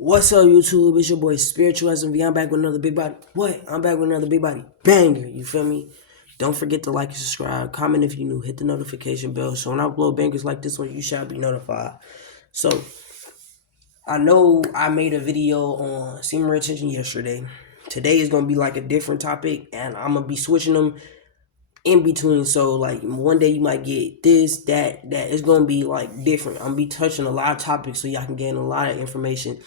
What's up, YouTube? It's your boy Spiritual SMV. I'm back with another big body. I'm back with another big body banger. You feel me? Don't forget to like and subscribe. Comment if you're new. Hit the notification bell so when I upload bangers like this one, you shall be notified. So, I know I made a video on semen retention yesterday. Today is going to be like a different topic, and I'm going to be switching them in between. So, like, one day you might get this, that. It's going to be like different. I'm going to be touching a lot of topics so y'all can gain a lot of information,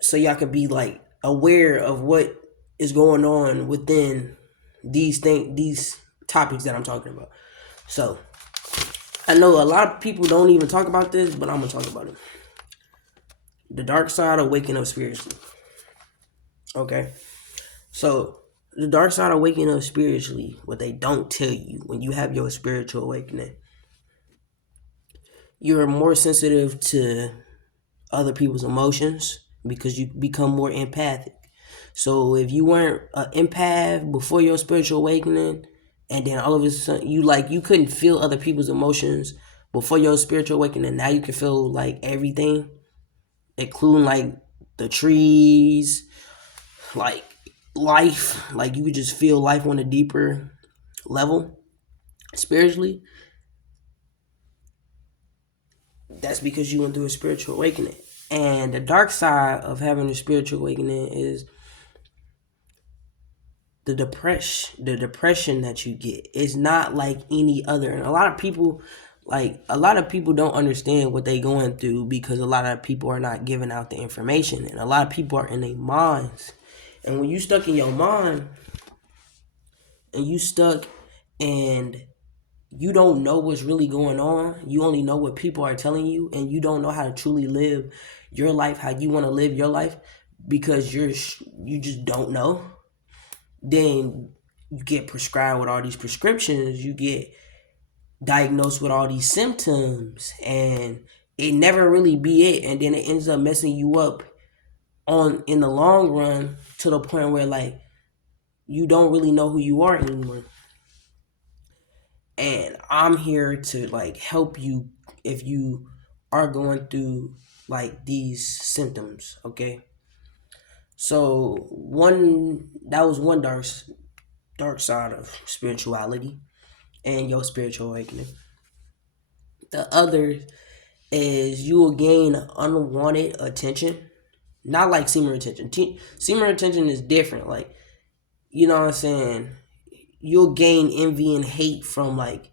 so y'all can be like aware of what is going on within these topics that I'm talking about. So I know a lot of people don't even talk about this, but I'm gonna talk about it. The dark side of waking up spiritually. Okay. So the dark side of waking up spiritually, what they don't tell you when you have your spiritual awakening, you're more sensitive to other people's emotions because you become more empathic. So if you weren't an empath before your spiritual awakening, and then all of a sudden you couldn't feel other people's emotions before your spiritual awakening, now you can feel like everything, including like the trees, like life. Like you could just feel life on a deeper level spiritually. That's because you went through a spiritual awakening. And the dark side of having a spiritual awakening is the depression that you get is not like any other. And a lot of people don't understand what they going through because a lot of people are not giving out the information, and a lot of people are in their minds. And when you stuck in your mind and you stuck and you don't know what's really going on, you only know what people are telling you, and you don't know how to truly live your life how you want to live your life because you just don't know. Then you get prescribed with all these prescriptions, you get diagnosed with all these symptoms, and it never really be it, and then it ends up messing you up on in the long run to the point where like you don't really know who you are anymore. And I'm here to like help you if you are going through like these symptoms. Okay, so one that was one dark side of spirituality and your spiritual awakening. The other is you will gain unwanted attention. Not like semen retention. Semen retention is different. Like, you know what I'm saying? You'll gain envy and hate from like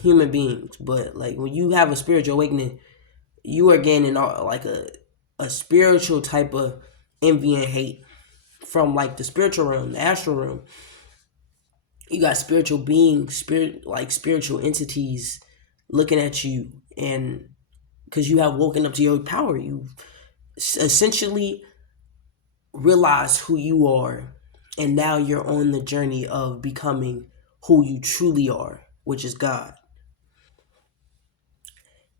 human beings. But like when you have a spiritual awakening, you are gaining like a spiritual type of envy and hate from like the spiritual realm, the astral realm. You got spiritual beings, spiritual entities looking at you, and because you have woken up to your power, you essentially realize who you are, and now you're on the journey of becoming who you truly are, which is God.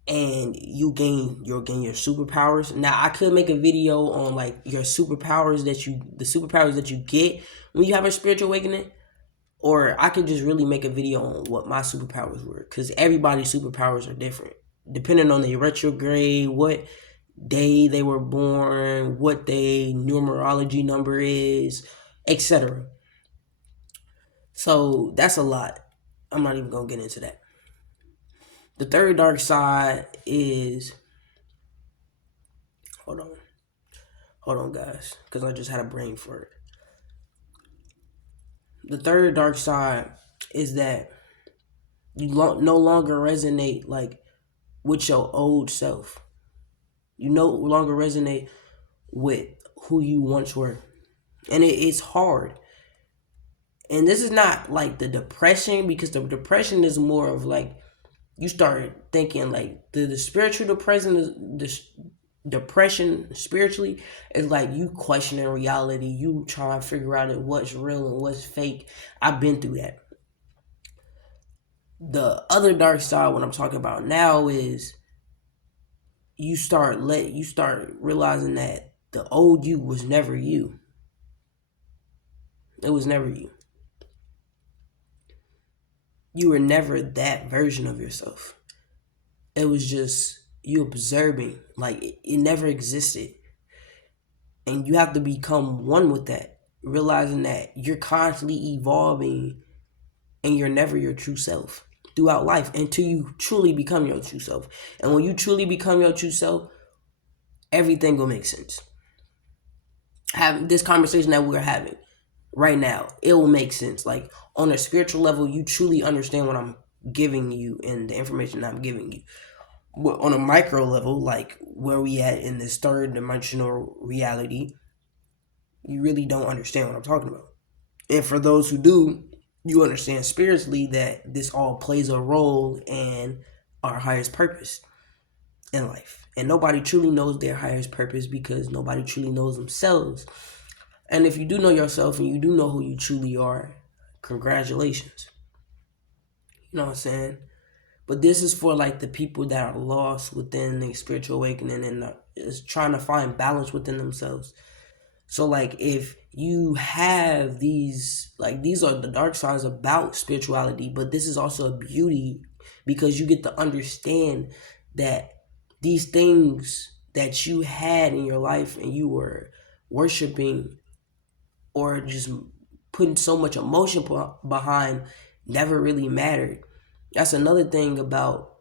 And you'll gain your superpowers. Now I could make a video on like your superpowers the superpowers that you get when you have a spiritual awakening, or I could just really make a video on what my superpowers were, because everybody's superpowers are different depending on the retrograde, what day they were born, what their numerology number is, etc. So that's a lot. I'm not even gonna get into that. The third dark side is hold on, guys, because I just had a brain for it. The third dark side is that you no longer resonate like with your old self. You no longer resonate with who you once were, and it's hard. And this is not like the depression, because the depression is more of like you start thinking like the spiritual depression is depression spiritually is like you questioning reality, you trying to figure out what's real and what's fake. I've been through that. The other dark side, what I'm talking about now, is you start realizing that the old you was never you. It was never you. You were never that version of yourself. It was just you observing, like it never existed. And you have to become one with that, realizing that you're constantly evolving and you're never your true self throughout life until you truly become your true self. And when you truly become your true self, everything will make sense. Have this conversation that we're having right now, it will make sense. Like on a spiritual level, you truly understand what I'm giving you and the information I'm giving you. But on a micro level, like where we at in this third dimensional reality, you really don't understand what I'm talking about. And for those who do, you understand spiritually that this all plays a role in our highest purpose in life. And nobody truly knows their highest purpose because nobody truly knows themselves. And if you do know yourself and you do know who you truly are, congratulations. You know what I'm saying? But this is for like the people that are lost within the spiritual awakening and is trying to find balance within themselves. So like if you have these, like these are the dark sides about spirituality, but this is also a beauty because you get to understand that these things that you had in your life and you were worshiping or just putting so much emotion behind never really mattered. That's another thing about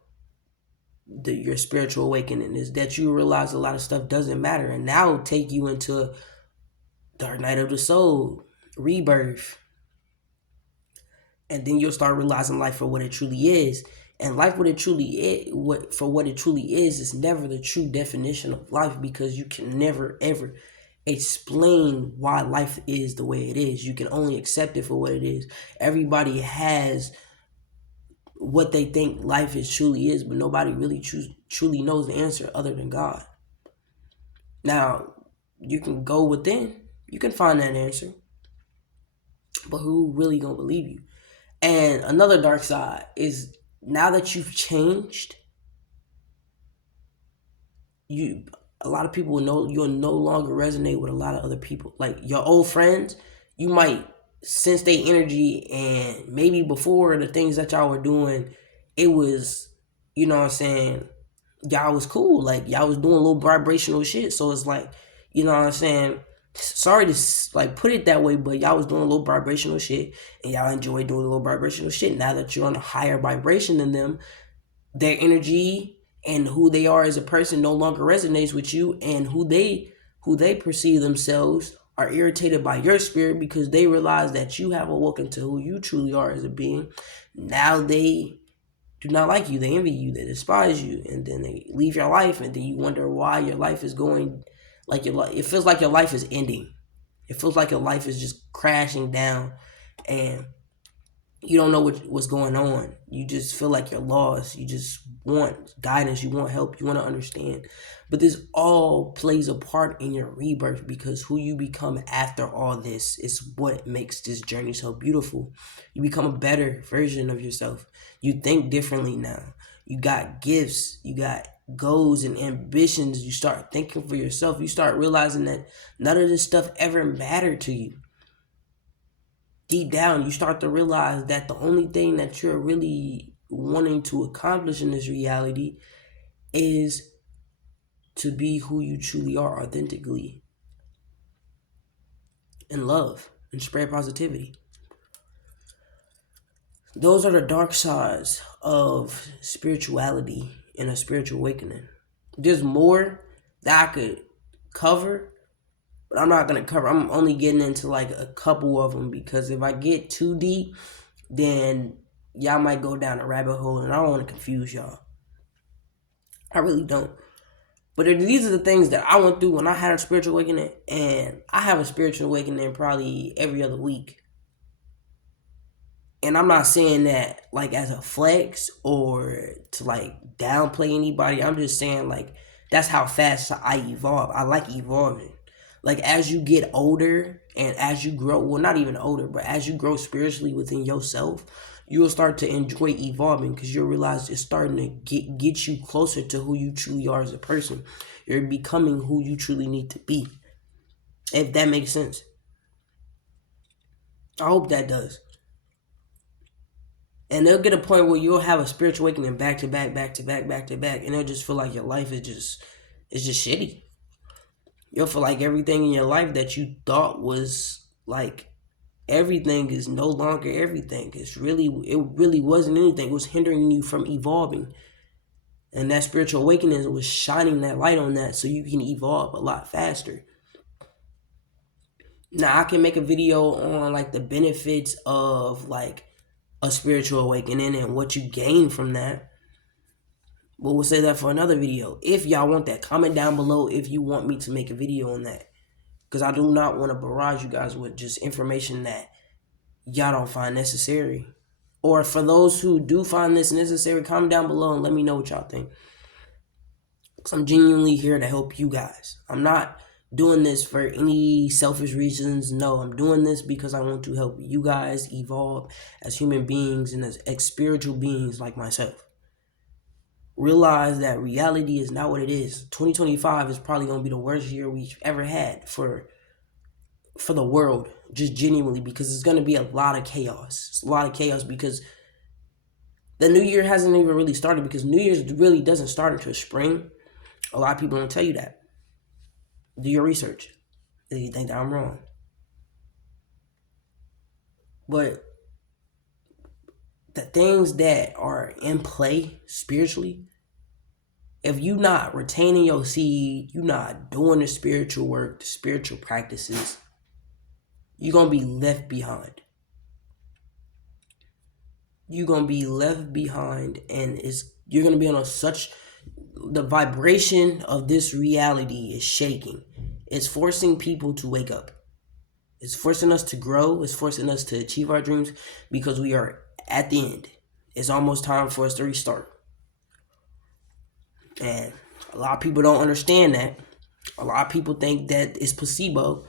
your spiritual awakening is that you realize a lot of stuff doesn't matter, and now take you into Dark Night of the Soul, Rebirth, and then you'll start realizing life for what it truly is. And life, what it truly is, what it truly is never the true definition of life because you can never ever explain why life is the way it is. You can only accept it for what it is. Everybody has what they think life is truly is, but nobody really truly knows the answer other than God. Now, you can go within, you can find that answer, but who really gonna believe you? And another dark side is now that you've changed, you a lot of people will know you'll no longer resonate with a lot of other people. Like your old friends, you might sense their energy, and maybe before the things that y'all were doing, it was, you know what I'm saying, y'all was cool. Like y'all was doing a little vibrational shit. So it's like, you know what I'm saying, sorry to like put it that way, but y'all was doing a little vibrational shit and y'all enjoy doing a little vibrational shit. Now that you're on a higher vibration than them, their energy and who they are as a person no longer resonates with you, and who they perceive themselves are irritated by your spirit because they realize that you have awoken to who you truly are as a being. Now they do not like you, they envy you, they despise you, and then they leave your life, and then you wonder why your life is going like your life. It feels like your life is ending. It feels like your life is just crashing down, and you don't know what's going on. You just feel like you're lost. You just want guidance. You want help. You want to understand. But this all plays a part in your rebirth because who you become after all this is what makes this journey so beautiful. You become a better version of yourself. You think differently now. You got gifts. You got goals and ambitions. You start thinking for yourself. You start realizing that none of this stuff ever mattered to you. Deep down, you start to realize that the only thing that you're really wanting to accomplish in this reality is to be who you truly are authentically and love and spread positivity. Those are the dark sides of spirituality and a spiritual awakening. There's more that I could cover, but I'm not going to cover. I'm only getting into like a couple of them because if I get too deep, then y'all might go down a rabbit hole, and I don't want to confuse y'all. I really don't. But these are the things that I went through when I had a spiritual awakening, and I have a spiritual awakening probably every other week. And I'm not saying that like as a flex or to like downplay anybody. I'm just saying like that's how fast I evolve. I like evolving. Like as you get older and as you grow, well, not even older, but as you grow spiritually within yourself, you will start to enjoy evolving because you'll realize it's starting to get you closer to who you truly are as a person. You're becoming who you truly need to be. If that makes sense. I hope that does. And there'll get a point where you'll have a spiritual awakening back to back, back to back, back to back, and it'll just feel like your life is just shitty. You'll feel like everything in your life that you thought was like everything is no longer everything. It really wasn't anything. It was hindering you from evolving. And that spiritual awakening was shining that light on that so you can evolve a lot faster. Now I can make a video on like the benefits of like a spiritual awakening and what you gain from that. But we'll say that for another video. If y'all want that, comment down below if you want me to make a video on that. Because I do not want to barrage you guys with just information that y'all don't find necessary. Or for those who do find this necessary, comment down below and let me know what y'all think. Because I'm genuinely here to help you guys. I'm not doing this for any selfish reasons. No, I'm doing this because I want to help you guys evolve as human beings and as spiritual beings like myself. Realize that reality is not what it is. 2025 is probably going to be the worst year we've ever had for the world, just genuinely, because it's going to be a lot of chaos. It's a lot of chaos because the new year hasn't even really started, because New Year's really doesn't start until spring. A lot of people don't tell you that. Do your research if you think that I'm wrong. But the things that are in play spiritually, if you not retaining your seed, you not doing the spiritual work, the spiritual practices, you're going to be left behind. You're going to be left behind, and you're going to be on the vibration of this reality is shaking. It's forcing people to wake up. It's forcing us to grow. It's forcing us to achieve our dreams, because we are at the end. It's almost time for us to restart. And a lot of people don't understand that. A lot of people think that it's placebo.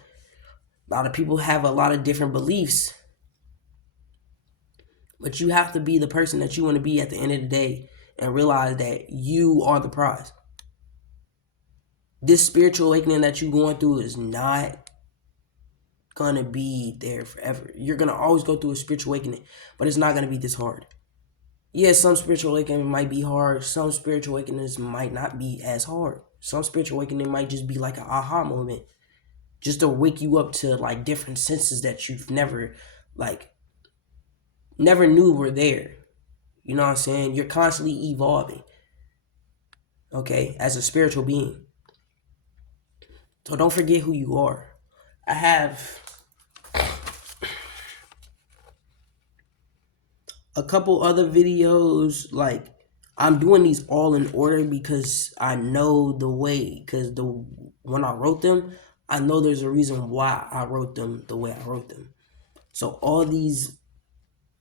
A lot of people have a lot of different beliefs. But you have to be the person that you want to be at the end of the day and realize that you are the prize. This spiritual awakening that you're going through is not going to be there forever. You're going to always go through a spiritual awakening, but it's not going to be this hard. Yes, some spiritual awakening might be hard. Some spiritual awakenings might not be as hard. Some spiritual awakening might just be like an aha moment, just to wake you up to like different senses that you've never knew were there. You know what I'm saying? You're constantly evolving, okay, as a spiritual being. So don't forget who you are. I have a couple other videos, like I'm doing these all in order because I know the way, because when I wrote them, I know there's a reason why I wrote them the way I wrote them. So all these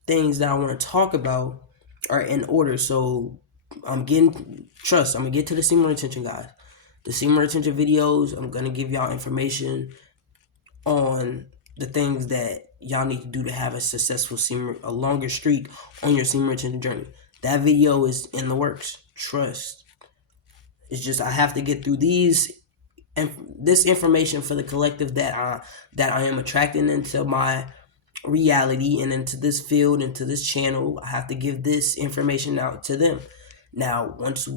things that I want to talk about are in order. So I'm gonna get to the semen retention, guys. The semen retention videos, I'm gonna give y'all information on the things that y'all need to do to have a successful a longer streak on your semen retention journey. That video is in the works. Trust. It's just I have to get through this information for the collective that I am attracting into my reality and into this field, into this channel. I have to give this information out to them. Now, once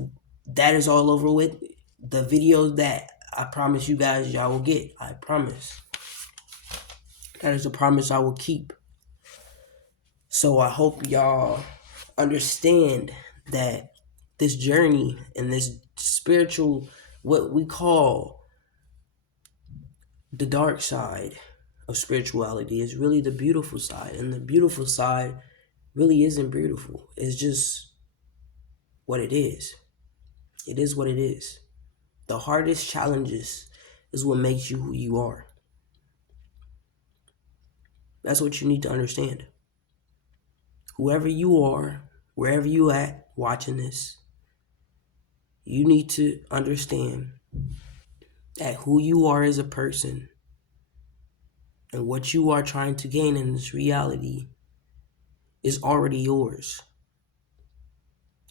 that is all over with, the videos that I promise you guys y'all will get, I promise. That is a promise I will keep. So I hope y'all understand that this journey and this spiritual, what we call the dark side of spirituality, is really the beautiful side. And the beautiful side really isn't beautiful. It's just what it is. It is what it is. The hardest challenges is what makes you who you are. That's what you need to understand. Whoever you are, wherever you at watching this, you need to understand that who you are as a person and what you are trying to gain in this reality is already yours.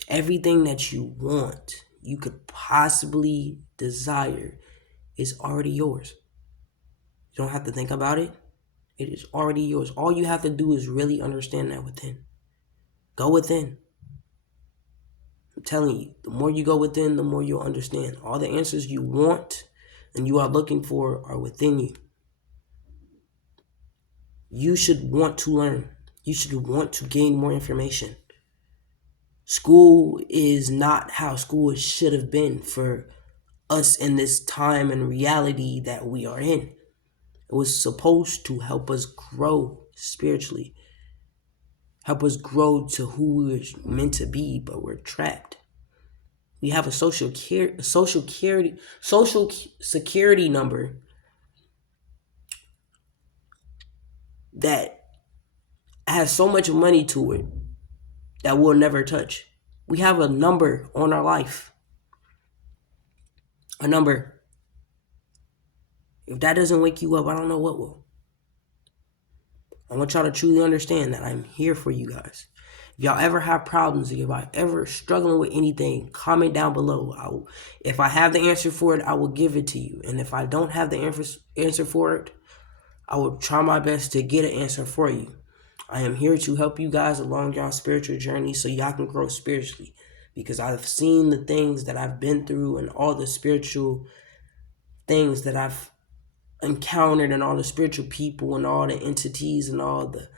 Everything that you want, you could possibly desire, is already yours. You don't have to think about it. It is already yours. All you have to do is really understand that within. Go within. I'm telling you, the more you go within, the more you'll understand. All the answers you want and you are looking for are within you. You should want to learn. You should want to gain more information. School is not how school should have been for us in this time and reality that we are in. It was supposed to help us grow spiritually, help us grow to who we were meant to be, but we're trapped. We have a social security number that has so much money to it that we'll never touch. We have a number on our life. A number. If that doesn't wake you up, I don't know what will. I want y'all to truly understand that I'm here for you guys. If y'all ever have problems, if y'all ever struggling with anything, comment down below. If I have the answer for it, I will give it to you. And if I don't have the answer for it, I will try my best to get an answer for you. I am here to help you guys along your spiritual journey so y'all can grow spiritually. Because I've seen the things that I've been through and all the spiritual things that I've encountered and all the spiritual people and all the entities and all the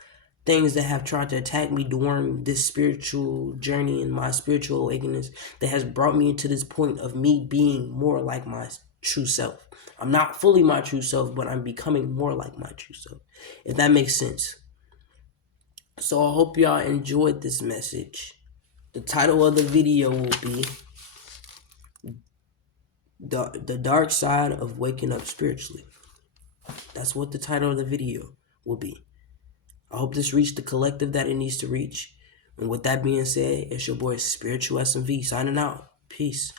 things that have tried to attack me during this spiritual journey and my spiritual awakenings that has brought me to this point of me being more like my true self. I'm not fully my true self, but I'm becoming more like my true self, if that makes sense. So I hope y'all enjoyed this message. The title of the video will be the dark side of waking up spiritually. That's what the title of the video will be. I hope this reached the collective that it needs to reach. And with that being said, it's your boy Spiritual SMV signing out. Peace.